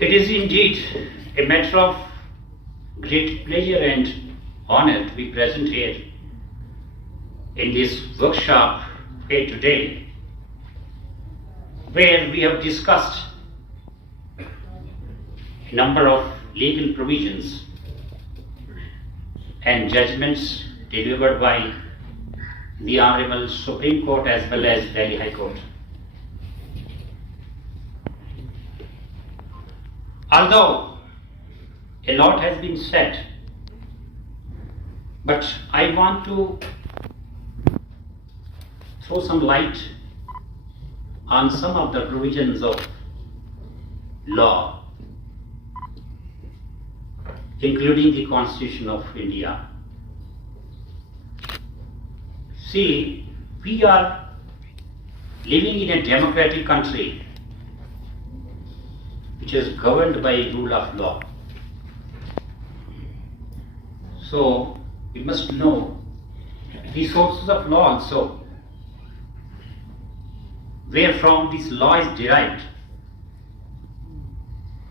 It is indeed a matter of great pleasure and honor to be present here in this workshop here today, where we have discussed a number of legal provisions and judgments delivered by the Honorable Supreme Court as well as Delhi High Court. Although a lot has been said, but I want to throw some light on some of the provisions of law, including the Constitution of India. See, we are living in a democratic country which is governed by rule of law. So we must know the sources of law also, where from this law is derived.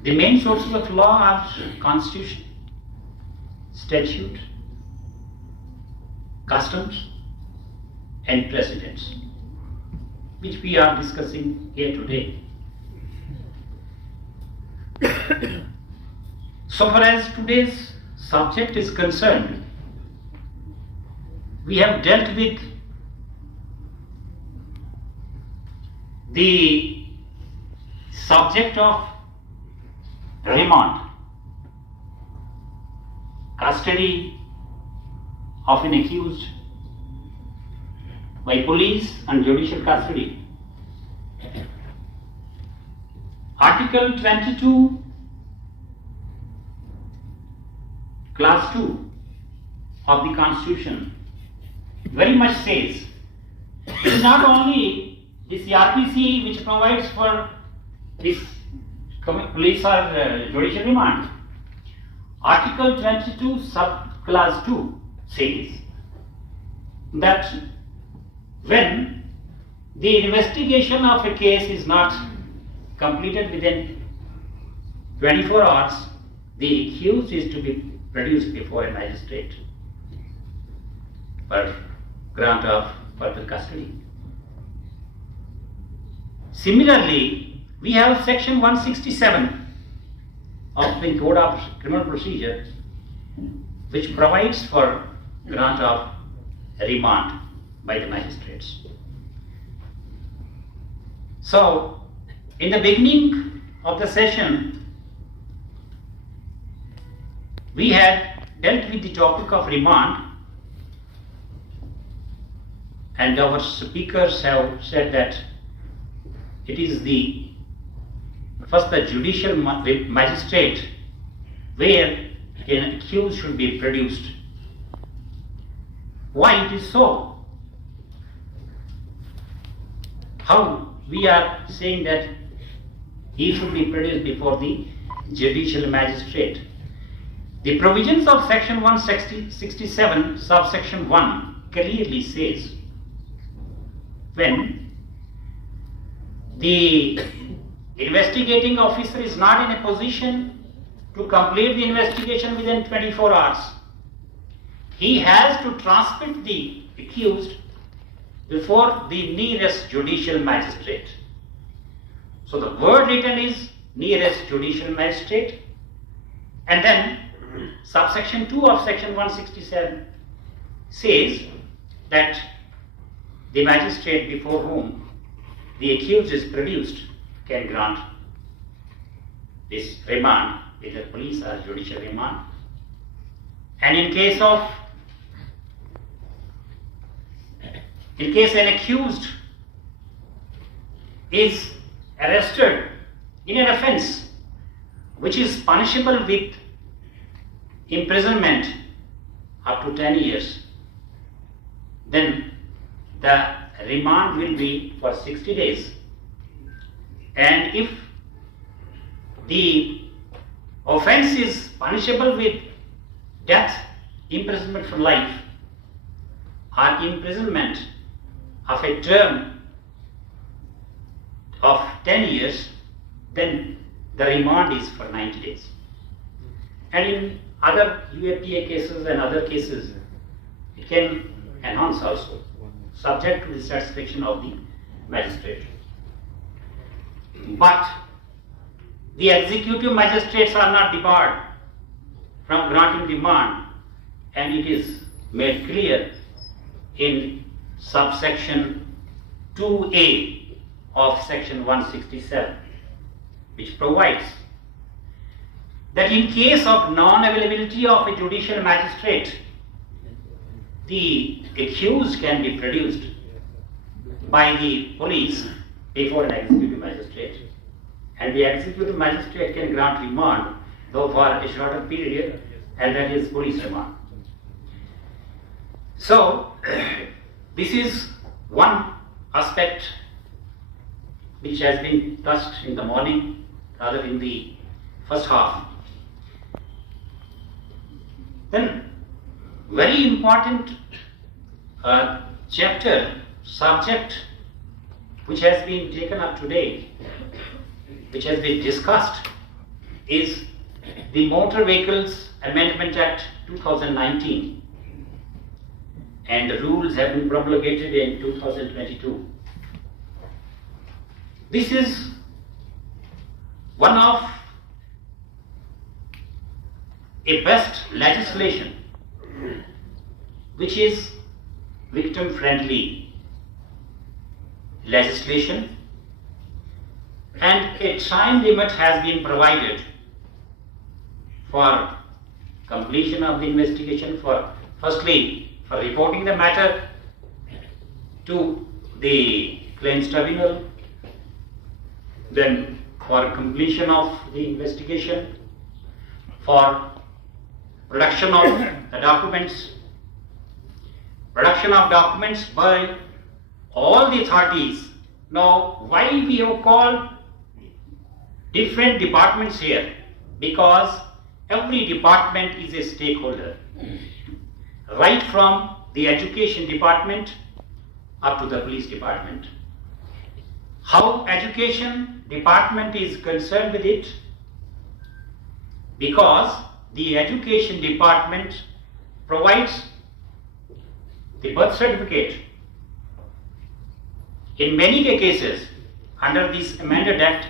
The main sources of law are constitution, statute, customs, and precedents, which we are discussing here today. So far as today's subject is concerned, we have dealt with the subject of remand, custody of an accused by police and judicial custody. Article 22, Class 2 of the Constitution very much says it is not only the CRPC which provides for this police or judicial remand. Article 22, Subclass 2 says that when the investigation of a case is not completed within 24 hours, the accused is to be produced before a magistrate for grant of further custody. Similarly, we have section 167 of the Code of Criminal Procedure, which provides for grant of remand by the magistrates. So, in the beginning of the session, we had dealt with the topic of remand, and our speakers have said that it is the judicial magistrate where an accused should be produced. Why it is so? How we are saying that he should be produced before the judicial magistrate? The provisions of section 167, subsection 1 clearly says when the investigating officer is not in a position to complete the investigation within 24 hours, he has to transmit the accused before the nearest judicial magistrate. So the word written is nearest judicial magistrate, and then subsection 2 of section 167 says that the magistrate before whom the accused is produced can grant this remand, either police or judicial remand. And in case an accused is arrested in an offense which is punishable with imprisonment up to 10 years, then the remand will be for 60 days. And if the offense is punishable with death, imprisonment for life, or imprisonment of a term of 10 years, then the remand is for 90 days. And in other UAPA cases and other cases, it can enhance also, subject to the satisfaction of the magistrate. But the executive magistrates are not debarred from granting remand, and it is made clear in subsection 2A of section 167, which provides that in case of non-availability of a judicial magistrate, the accused can be produced by the police before an executive magistrate, and the executive magistrate can grant remand, though for a shorter period, and that is police remand. So, this is one aspect which has been touched in the morning, rather in the first half. Then, very important subject which has been taken up today, which has been discussed, is the Motor Vehicles Amendment Act 2019, and the rules have been promulgated in 2022. This is one of a best legislation which is victim-friendly legislation, and a time limit has been provided for completion of the investigation, for firstly for reporting the matter to the claims tribunal, then for completion of the investigation, for production of the documents, by all the authorities. Now, why we have called different departments here? Because every department is a stakeholder, right from the education department up to the police department. How education department is concerned with it? Because the education department provides the birth certificate. In many cases, under this amended act,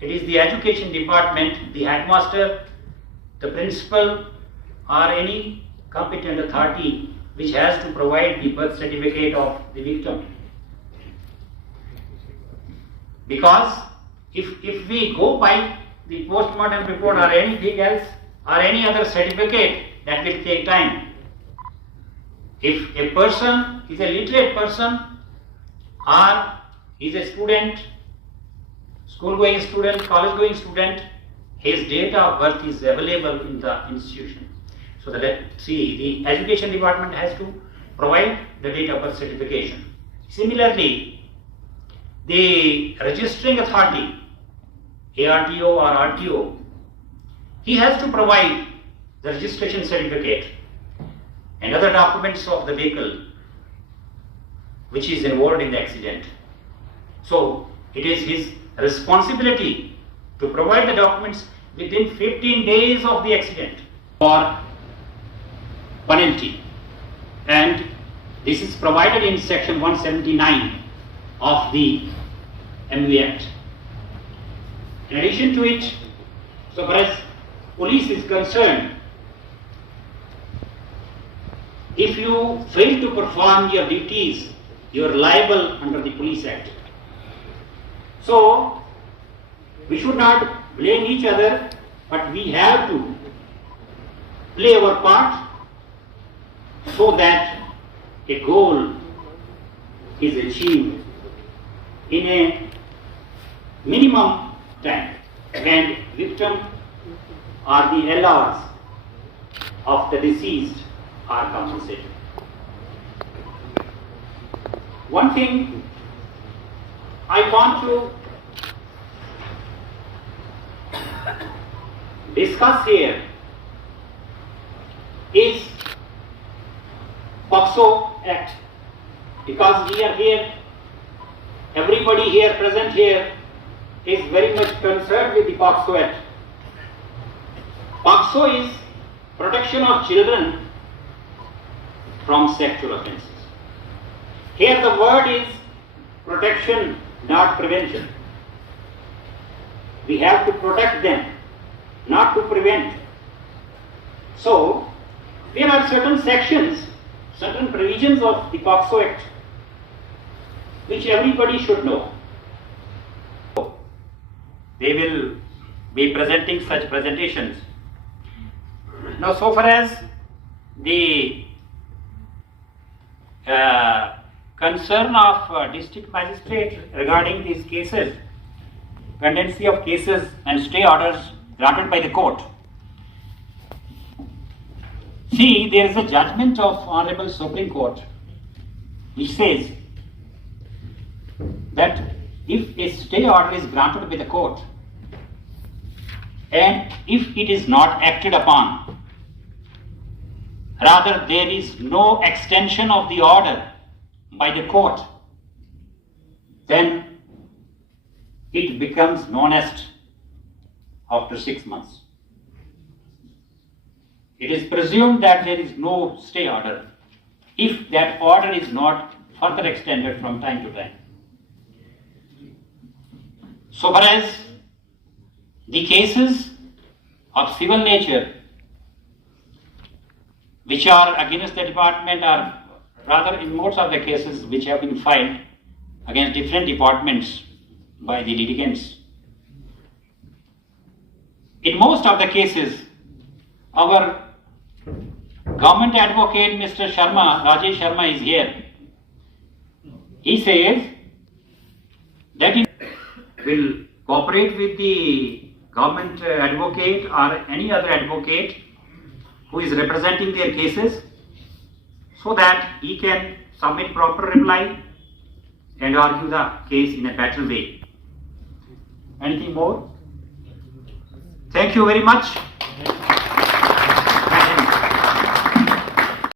it is the education department, the headmaster, the principal, or any competent authority which has to provide the birth certificate of the victim. Because if we go by the postmortem report or anything else or any other certificate, that will take time. If a person is a literate person or is a student, school-going student, college-going student, his date of birth is available in the institution. So the education department has to provide the date of birth certification. Similarly, the registering authority, ARTO or RTO, he has to provide the registration certificate and other documents of the vehicle which is involved in the accident. So it is his responsibility to provide the documents within 15 days of the accident for penalty, and this is provided in section 179 of the MV Act. In addition to it, so far as police is concerned, if you fail to perform your duties, you are liable under the Police Act. So we should not blame each other, but we have to play our part so that a goal is achieved in a minimum time, and victim or the LRs of the deceased are compensated. One thing I want to discuss here is POCSO Act, because we are here, everybody here present here is very much concerned with the POXO Act. POXO is protection of children from sexual offences. Here the word is protection, not prevention. We have to protect them, not to prevent. So, there are certain sections, certain provisions of the POXO Act which everybody should know. They will be presenting such presentations. Now, so far as the concern of district magistrate regarding these cases, pendency of cases and stay orders granted by the court. See, there is a judgment of Honorable Supreme Court which says that if a stay order is granted by the court and if it is not acted upon, rather there is no extension of the order by the court, then it becomes non-est after 6 months. It is presumed that there is no stay order if that order is not further extended from time to time. So far as the cases of civil nature which are against the department, or rather in most of the cases which have been filed against different departments by the litigants, in most of the cases our government advocate Mr. Rajesh Sharma is here. He says that he will cooperate with the government advocate or any other advocate who is representing their cases so that he can submit proper reply and argue the case in a better way. Anything more? Thank you very much.